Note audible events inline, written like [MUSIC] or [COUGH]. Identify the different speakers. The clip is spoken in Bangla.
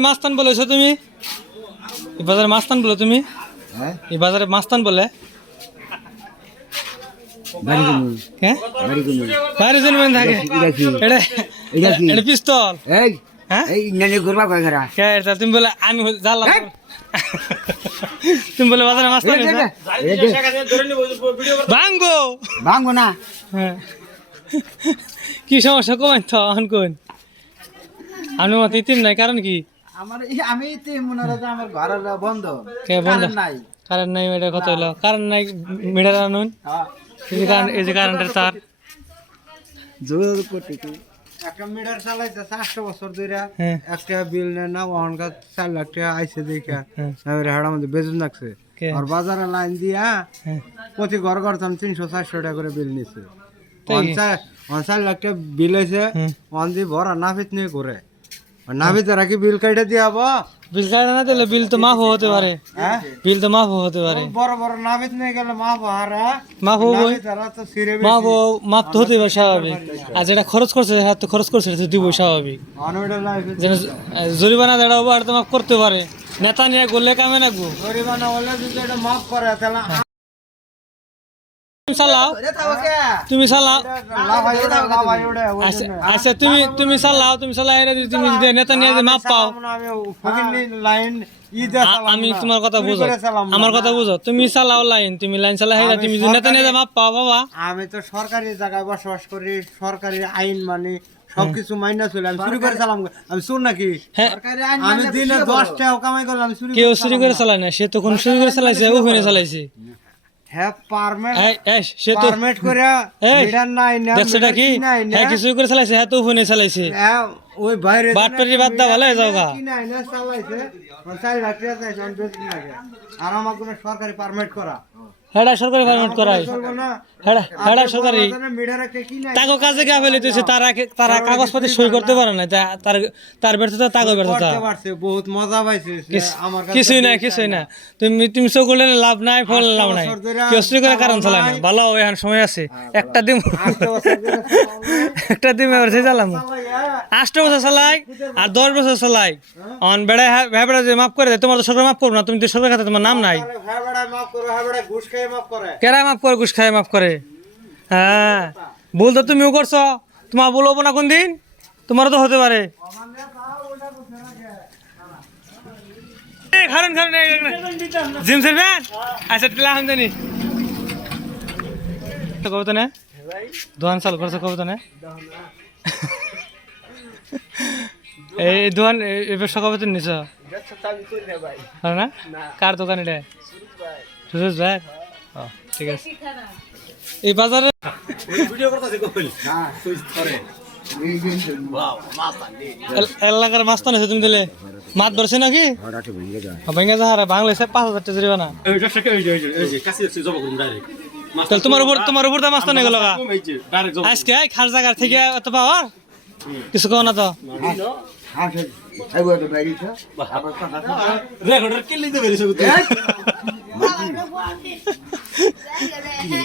Speaker 1: মাস্তান বলেছ তুমি। এই বাজারে মাস্তান বলে তুমি।
Speaker 2: হ্যাঁ?
Speaker 1: এই বাজারে মাস্তান বলে। হ্যাঁ বাইরে জন্মেন থাকে?
Speaker 2: এটা?
Speaker 1: এটা পিস্তল। হ্যাঁ? তুমি বলে আমি হল- জানলাম তুমি বলে বাজারে মাস্তান
Speaker 2: এই,
Speaker 1: হয়েছে?
Speaker 2: এই, এই, এই,
Speaker 1: ভাঙ্গো
Speaker 2: না।
Speaker 1: হ্যাঁ। কি সমস্যা? কমাই তো অন কোন আমি মতে ইতিম নাই কারণ কি?
Speaker 3: আমার আমি তো মনে হয় যে আমার ঘর বন্ধ।
Speaker 1: কে বন্ধ?
Speaker 3: কারেন্ট নাই।
Speaker 1: কারণ নাই এটা কত হলো। কারণ নাই মিটার আনুন।
Speaker 3: হ্যাঁ।
Speaker 1: এই যে কারণ এই যে কারেন্টের তার।
Speaker 2: যোগাযোগ করতে কি
Speaker 3: একটা মিটার চালাইছে চারশো বছর ধরে
Speaker 1: হ্যাঁ।
Speaker 3: একটা বিল নেয় না ওখানকার চার লাখ টাকা আইসে দেখা।
Speaker 1: হ্যাঁ
Speaker 3: এবারে মধ্যে বেজন লাগছে? আর বাজারে লাইন দিয়া প্রতি ঘর ঘর দাম তিনশো চারশো টাকা করে বিল
Speaker 1: কি?
Speaker 3: চার লাখ টাকা বিল হয়েছে। ওখান দিয়ে ভরা নাফিত নিয়ে করে বিল কাটে দিয়া
Speaker 1: বিল কাটা না দিলে বিল তো মাফ হতে পারে।
Speaker 3: হ্যাঁ?
Speaker 1: বিল তো মাফ হতে পারে।
Speaker 3: বড় বড় নিয়ে গেলে মাফ হারা
Speaker 1: মাফ হব। মাফ মাফ তো হতে পারে স্বাভাবিক। আর যেটা খরচ করছে হ্যাঁ তো খরচ করছে সেটা স্বাভাবিক। যেন জরিমানা হব আর তো মাফ করতে পারে। নেতা নিয়ে করলে কামে নাকবো
Speaker 3: গরিবানা হলে যদি এটা মাফ করে তাহলে
Speaker 1: চালাও। তুমি চালাও।
Speaker 3: লাভাই ওঠে, লাভাই ওঠে, ওই
Speaker 1: আচ্ছা তুমি তুমি চালাও তুমি চালাই তুমি যদি নেতা নিয়ে মাপ পাও।
Speaker 3: আমি।
Speaker 1: তোমার কথা বুঝো। আমার কথা বুঝো। তুমি চালাও লাইন তুমি লাইন চালাই তুমি নেতা নিয়ে মাপ পাও বাবা।
Speaker 3: আমি তো সরকারি জায়গায় বসবাস করি সরকারি আইন মানি সবকিছু মাইনা চলে আমি চুরি করে চালাম। আমি চুর নাকি?
Speaker 1: হ্যাঁ।
Speaker 3: আমি দিনে দশ টাকা কামাই করলাম আমি চুরি
Speaker 1: কেউ
Speaker 3: করে
Speaker 1: চুরি করে চালায় না সে তো কোন চুরি করে চালাইছে ওখানে চালাইছে।
Speaker 3: হ্যাঁ পারমেন্ট
Speaker 1: এই, এই, সে তো
Speaker 3: পারমিট করে মিটার নাই না
Speaker 1: দেখছ হ্যাঁ করে চালাইছে হ্যাঁ তো ওখানে চালাইছে।
Speaker 3: হ্যাঁ, ওই বাইরে
Speaker 1: বাদ দা ভালো হয়ে
Speaker 3: কি নাই না চালাইছে। চার চাইছে আমি বেতন লাগে। আর আমার কোনো সরকারি পারমিট করা।
Speaker 1: হেডা সরকারি পারমিট করাই। হেডা সরকারি তাকে কাজে গা ফেলিতেছে তারা তারা কাগজপত্র সই করতে পারে না তার তার ব্যর্থতা তাকে ব্যর্থতা।
Speaker 3: বহুত মজা পাইছে সে
Speaker 1: কিছুই নাই কিছুই না। তুমি তুমি চোখ করলে লাভ নাই ফল লাভ নাই। কেউ চুরি করে কারণ চালায় না। ভালো এখন সময় আছে। একটা দিন একটা দিন এবার সেই চালাম। আষ্ট বছর চালাই আর দশ বছর চালাই। অন বেড়ায় হ্যাঁ বেড়া যে মাফ করে দেয় তোমার তো সরকার মাফ করব না তুমি তো সরকার খাতে তোমার নাম নাই।
Speaker 3: হ্যাঁ হ্যাঁ ঘুষ করে।
Speaker 1: মাফ করে ঘুষ খায় মাফ করে। হ্যাঁ। ভুল তো তুমিও করছ। তোমার ভুল হব না কোন দিন তোমারও তো হতে পারে। এই। জিম সেরবেন? আচ্ছা টিলা হান জানি। তো কবে তো না। দোকান চালু করছ কবে তো না। এই দোকান এই- ব্যবসা কবে তো নিছ না। কার দোকান এটা? সুরজ ভাই। ঠিক আছে। এই বাজারে এল- এলাকার মাছ তো নিছে তুমি দিলে। মাছ ধরছে নাকি?
Speaker 2: ভেঙে
Speaker 1: যা বাংলাদেশে পাঁচ হাজার টাকা জরিমানা। তাহলে তোমার উপর তোমার উপর তো মাছ তো নিয়ে গেল আজকে খার জায়গার থেকে এত পাওয়ার? কিছু কও না তো। [LAUGHS] [LAUGHS]
Speaker 4: 来姐妹